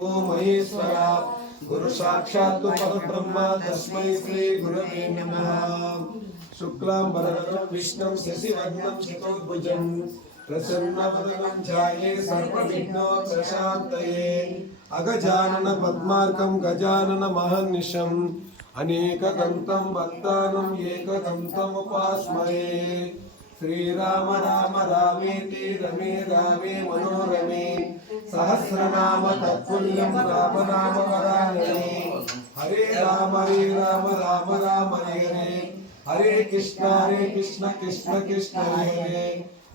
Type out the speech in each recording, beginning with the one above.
महेश्वरा गुरु साक्षात् परब्रह्म तस्मै श्री गुरवे नमः। शुक्लांबरधरं विष्णुं शशिवर्णं चतुर्भुजं प्रसन्नवदनं ध्याये सर्वविघ्नोपशान्तये। अगजानन पद्मार्कं गजानन महर्निशम् अनेकदन्तं भक्तानां एकदन्तम् उपास्महे। श्रीराम राम रामेति रमे रामे मनोरमे सहस्रनाम तत्पुल्यं राम नाम वरानने। हरे राम राम राम हरे हरे कृष्ण कृष्ण कृष्ण हरे।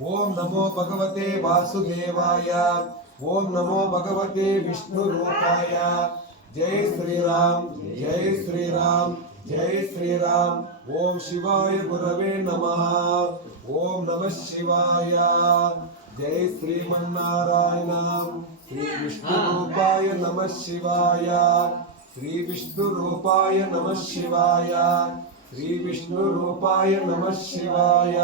ओम नमो भगवते वासुदेवाय। ओम नमो भगवते विष्णुरूपाय। जय श्री राम जय श्री राम जय श्री राम। ओम शिवाय गुरवे नमः। ओम नमः शिवाय। जय श्रीमन्नारायण। श्री विष्णुरूपाय नमः शिवाय। श्री विष्णुरूपाय नमः शिवाय। श्री विष्णुरूपाय नमः शिवाय।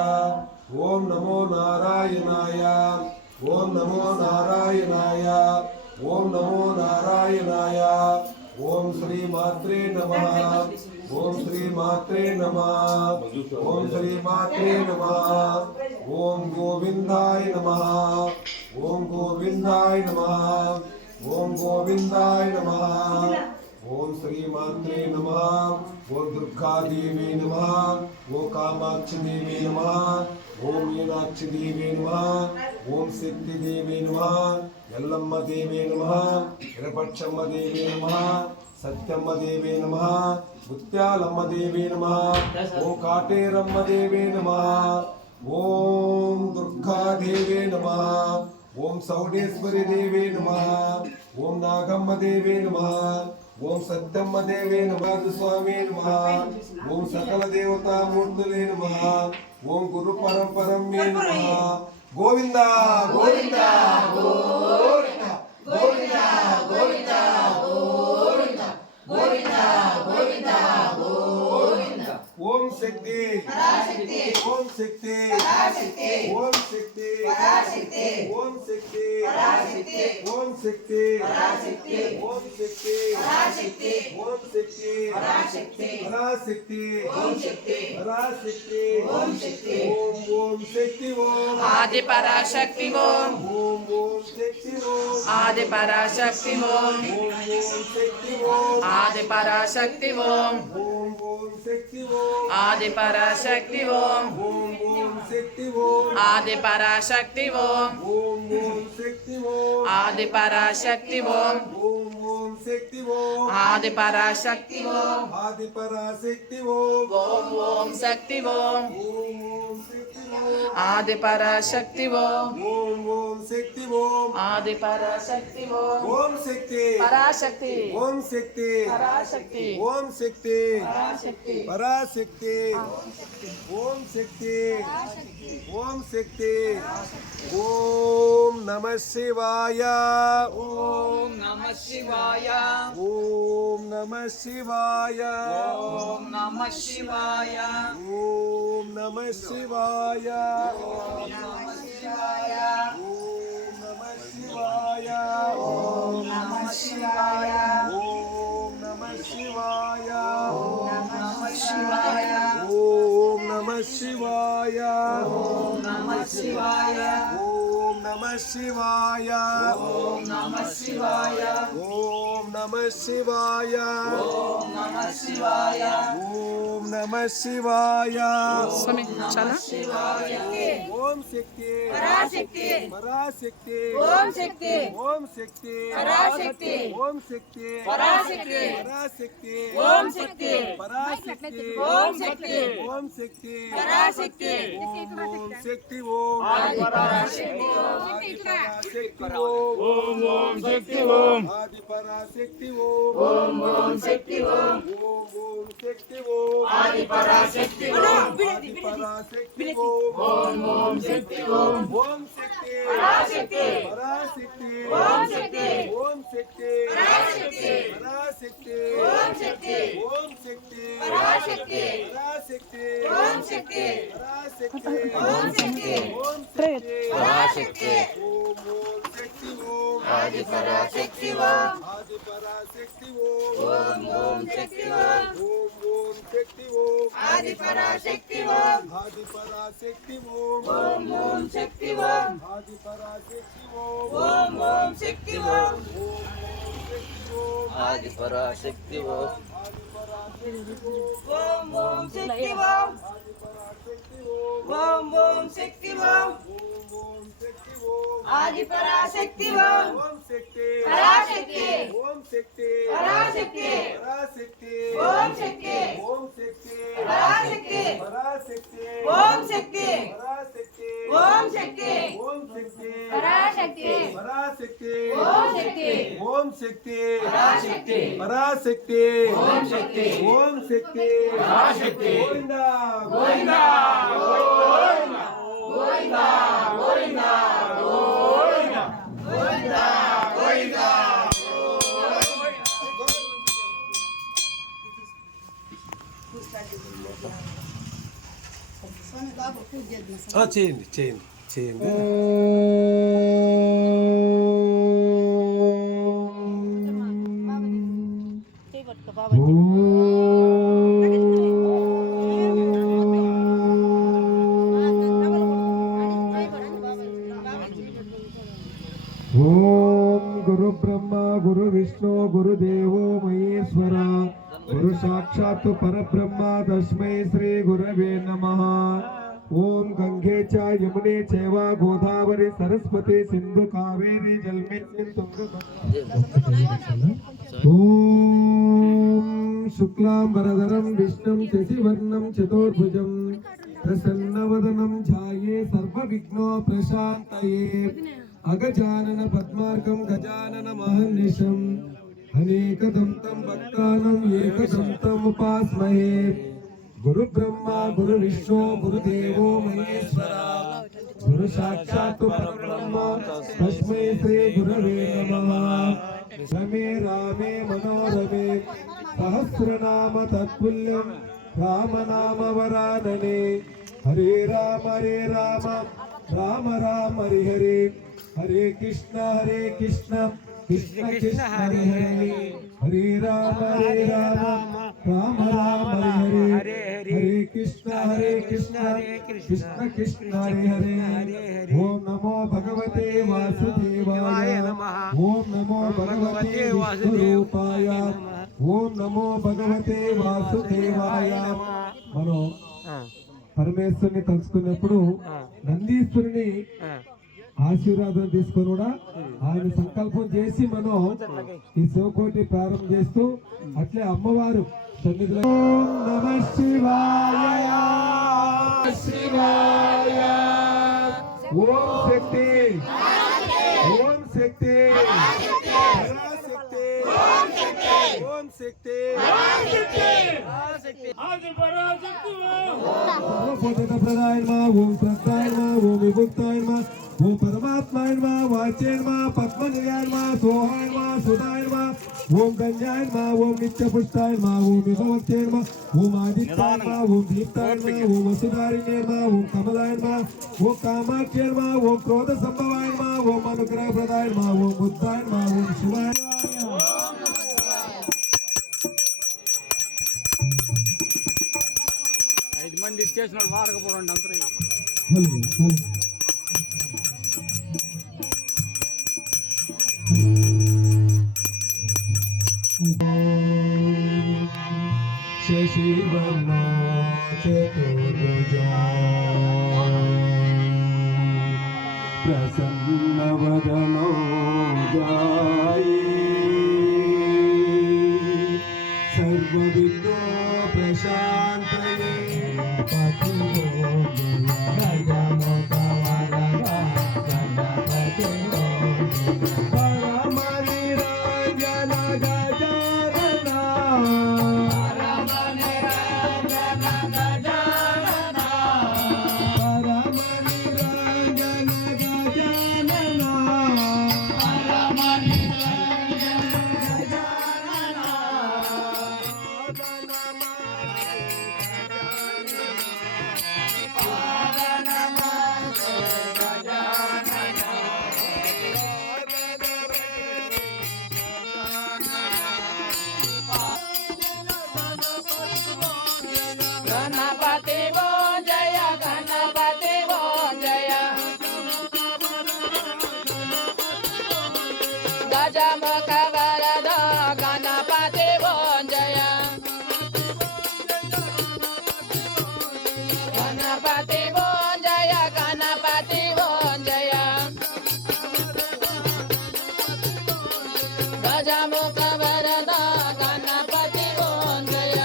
ओम नमो नारायणाय। ओम नमो नारायणाय। ओम नमो नारायणाय। ओम श्री मात्रे नमः। ओम श्री मात्रे नमः। ओम श्री मात्रे नमः। ओम गोविंदाय नमः। ओम गोविंदाय नमः। ओम गोविंदाय नमः। ओम श्री मात्रे नमः। ओम दुर्गा देवी नमः। ओम कामाक्षी देवी नमः। ओम मीनाक्षी देवी नमः। ओम शक्ति देवी नमः। यल्लम्म देवी नमः। हिरपक्षम्म देवी नमः। सत्यम्म देवी नमः। मुत्यालम्म देवी नमः। ओम काटेरम्म देवी नमः। ओम दुर्गा देवी नमः। ओम सौडेश्वरी देवी नमः। ओम नागम्म देवी नमः। ओम सत्यम्म देवी नमः। स्वामी नमः। ओम सकल देवता मूर्तले नमः। ओम गुरु परम्परम्ये नमः। गोविंदा गोविंदा गोविंदा गोविंदा गोविंदा गोविंदा गोविंदा गोविंदा गोविंदा। ओम शक्ति पराशक्ति। ओम शक्ति पराशक्ति। ओम शक्ति पराशक्ति। ओम शक्ति पराशक्ति। ओम शक्ति पराशक्ति। ओम शक्ति पराशक्ति। ओम शक्ति पराशक्ति। पराशक्ति ओम शक्ति पराशक्ति। ओम शक्ति ओम शक्ति ओम आदि पराशक्ति ओम ओम शक्ति ओम आदि पराशक्ति ओम शक्ति ओम आदि पराशक्ति ओम ओम शक्ति ओम आदि पराशक्ति ओम ओम शक्ति ओम आदि पराशक्ति ओम ओम शक्ति ओम आदि पराशक्ति ओम ओम शक्ति ओम आदि पराशक्ति ओम आदि पराशक्ति ओम ओम शक्ति ओम ओम शक्ति ओम आदि पराशक्ति ओम ओम शक्ति ओम आदि पराशक्ति ओम ओम शक्ति पराशक्ति ओम शक्ति पराशक्ति ओम शक्ति पराशक्ति पराशक्ति ओम शक्ति ओम शक्ति। ओम नमः शिवाय। ओम नमः शिवाय ओम नमः शिवाय। ओम नमः शिवाय ओम नमः शिवाय। ओम नमः शिवाय ओम नमः शिवाय। ओम नमः शिवाय ओम नमः शिवाय। ओम नमः शिवाय ओम नमः शिवाय। ओम नमः शिवाय ओम नमः शिवाय। ओम नमः शिवाय ओम नमः शिवाय। ओम नमः शिवाय ओम नमः शिवाय। स्वामी चला ओम शक्ति पराशक्ति पराशक्ति ओम शक्ति ओम शक्ति पराशक्ति ओम शक्ति पराशक्ति पराशक्ति ओम शक्ति पराशक्ति ओम शक्ति ओम शक्ति पराशक्ति ओम शक्ति ओम आदि पराशक्ति आदि पराशक्ति ओम ओम शक्ति ओम आदि पराशक्ति ओम ओम शक्ति ओम ओम शक्ति ओम आदि पराशक्ति ओम आदि पराशक्ति ओम ओम शक्ति ओम ओम शक्ति पराशक्ति पराशक्ति ओम शक्ति ओम शक्ति पराशक्ति पराशक्ति ओम शक्ति ओम शक्ति पराशक्ति पराशक्ति ओम शक्ति पराशक्ति ओम शक्ति ओम शक्ति पराशक्ति ओम शक्ति ओम आदि పరాశక్తి ఓం ఆది పరాశక్తి ఓం ఓం ఓం శక్తి ఓం ఓం ఓం శక్తి ఓం ఆది పరాశక్తి ఓం ఆది పరాశక్తి ఓం ఓం ఓం శక్తి ఓం ఆది పరాశక్తి ఓం ఓం ఓం శక్తి ఓం ఓం ఓం శక్తి ఓం ఆది పరాశక్తి ఓం ఆది పరాశక్తి ఓం ఓం ఓం శక్తి ఓం ఆది పరాశక్తి ఓం ఓం ఓం శక్తి ఓం ఓం ఓం శక్తి ఓం ఆది పరాశక్తి ఓం ఓం శక్తి పరాశక్తి ఓం శక్తి పరాశక్తి పరాశక్తి ఓం శక్తి ఓం శక్తి పరాశక్తి పరాశక్తి ఓం శక్తి పరాశక్తి ఓం శక్తి ఓం శక్తి పరాశక్తి పరాశక్తి ఓం శక్తి ఓం శక్తి పరాశక్తి పరాశక్తి ఓం శక్తి ఓం శక్తి పరాశక్తి గోవిందా గోవిందా గోవిందా గోవిందా గోవిందా గోవిందా గోవిందా గోవిందా చేయండి చేయండి చేయండి ఓం గురు బ్రహ్మ గురు విష్ణు గురుదేవో మహేశ్వర గురు సాక్షాత్ పరబ్రహ్మ తస్మై శ్రీ గురవే నమః. ఓం గంగే చ యమునే చైవ గోదావరి సరస్వతి సింధు కావేరి జల్మిన్ ఓం శుక్లాం వరదరం విష్ణుం శశివర్ణం చతుర్భుజం ప్రసన్నవదనం ఛాయే సర్వవిఘ్నో ప్రశాంతయే అగజానన పద్మార్కం గజానన మహర్నిశం అనేకదంతం భక్తానం ఏకదంతం ఉపాస్మహే. గురు బ్రహ్మ గురు విష్ణు గురుదేవో మహేశ్వర గురు సాక్షాత్ పరబ్రహ్మ తస్మై శ్రీ గురవే నమః. రమే రామే మనోరమే సహస్రనామ తత్తుల్యం రామనామ వరాననే. హరే రామ రామ రామ హరి హరి. హరే కృష్ణ కృష్ణ కృష్ణ హరే హరే. హరే రామ రామ రామ హరి హరి. హరే కృష్ణ కృష్ణ కృష్ణ హరే హరే. ఓం నమో భగవతే వాసుదేవాయ ఓం నమో భగవతే విష్ణురూపాయ ఓం నమో భగవతే వాసుదేవాయ. మనం పరమేశ్వరుని తలుచుకున్నప్పుడు నందీశ్వరుని ఆశీర్వాదం తీసుకొని కూడా ఆయన సంకల్పం చేసి మనం ఈ శివకోటి ప్రారంభం చేస్తూ అట్లే అమ్మవారు సన్నిధిలో ఓం నమః శివాయ శివాయ. ఓం శక్తి ఓం శక్తి పరాశక్తి ఓం శక్తి ఆది పరాశక్తి సర్వభూత ప్రదాయ నమః. ఓం ప్రదాయ నమః. ఓం విభుక్తాయ నమః. ఓం పరమాత్మాయ నమః. వాచ్యాయ నమః. పద్మనిలయాయ నమః. సోహాయ నమః. సుధాయ నమః. ఓం గంగాయ నమః. ఓం నిత్యపుష్టాయ నమః. ఓం విభవత్యాయ నమః. ఓం ఆదిత్యాయ నమః. ఓం దీప్తాయ నమః. ఓం వసుధారిణ్యాయ నమః. ఓం కమలాయ నమః. ఓం కామాఖ్యాయ నమః. ఓం క్రోధ సంభవాయ నమః. ఓం అనుగ్రహ ప్రదాయ నమః. ఓం బుద్ధాయ నమః. ఓం శివాయ నమః. 5 మంది ఇచ్చేసిన వారకపోండి అంతరే. Hello hello శశివర్ణో చతుర్భుజో ప్రసన్నవదనో జాయే సర్వవిఘ్నో ప్రశాంతయే. పరమనిరంజన ముఖ వరద గణపతి ఓం జయ గణపతి ఓం జయ గణపతి ఓం జయ గజముఖ వరద గణపతి ఓం జయ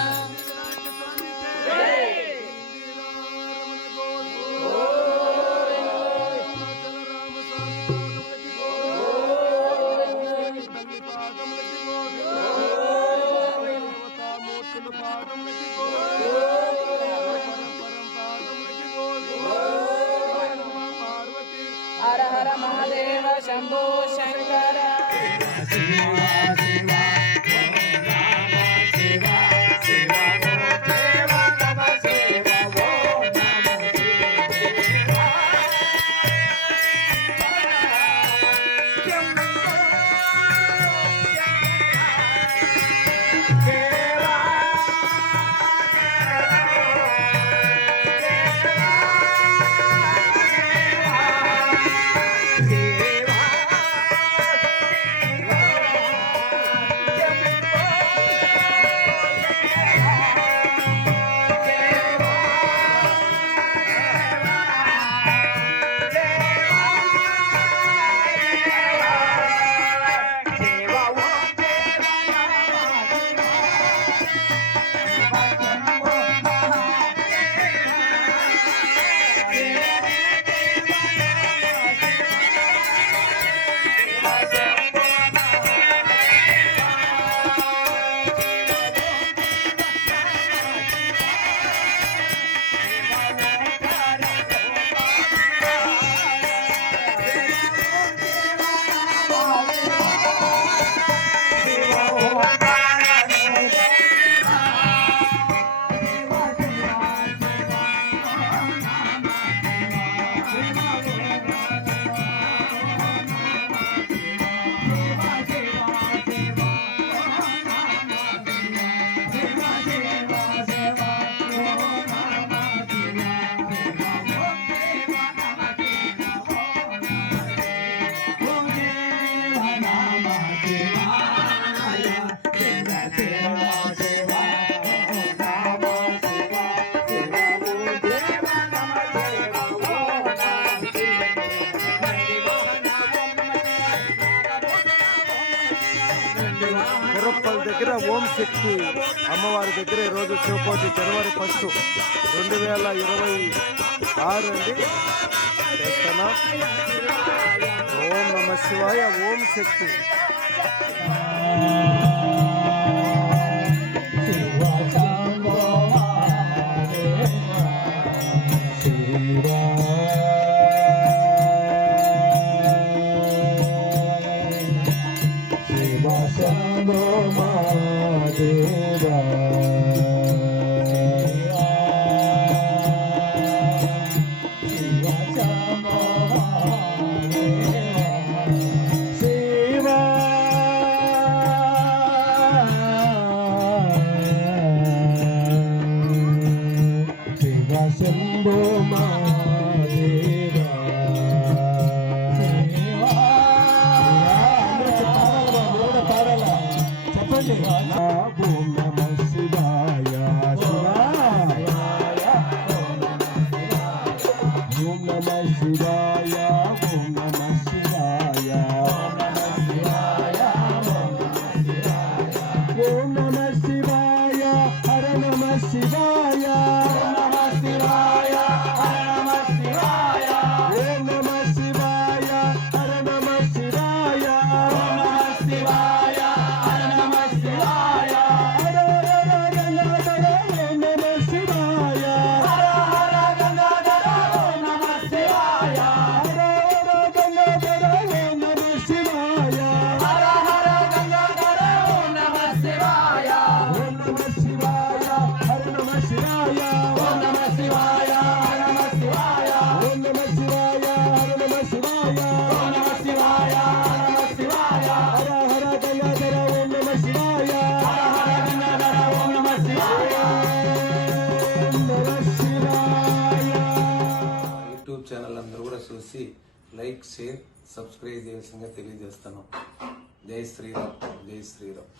హర హర మహాదేవ శంభో శంకర గుర్రప్పల్ దగ్గర ఓం శక్తి అమ్మవారి దగ్గర ఈరోజు శివపోతి జనవరి 1, 2026 అండి చేస్తున్నా. ఓం నమ శివాయ. ఓం శక్తి. శంభో మహాదేవా చెప్పండి. ఓం నమ శివాయ. ఓం నమ శివాయ. ఓం నమ శివాయ. ఓం నమ శివాయ. హర నమ శివాయ. ఛానల్ అందరూ కూడా చూసి లైక్, షేర్, సబ్స్క్రైబ్ చేయాల్సిందిగా తెలియజేస్తున్నాం. జై శ్రీరామ్, జై శ్రీరామ్.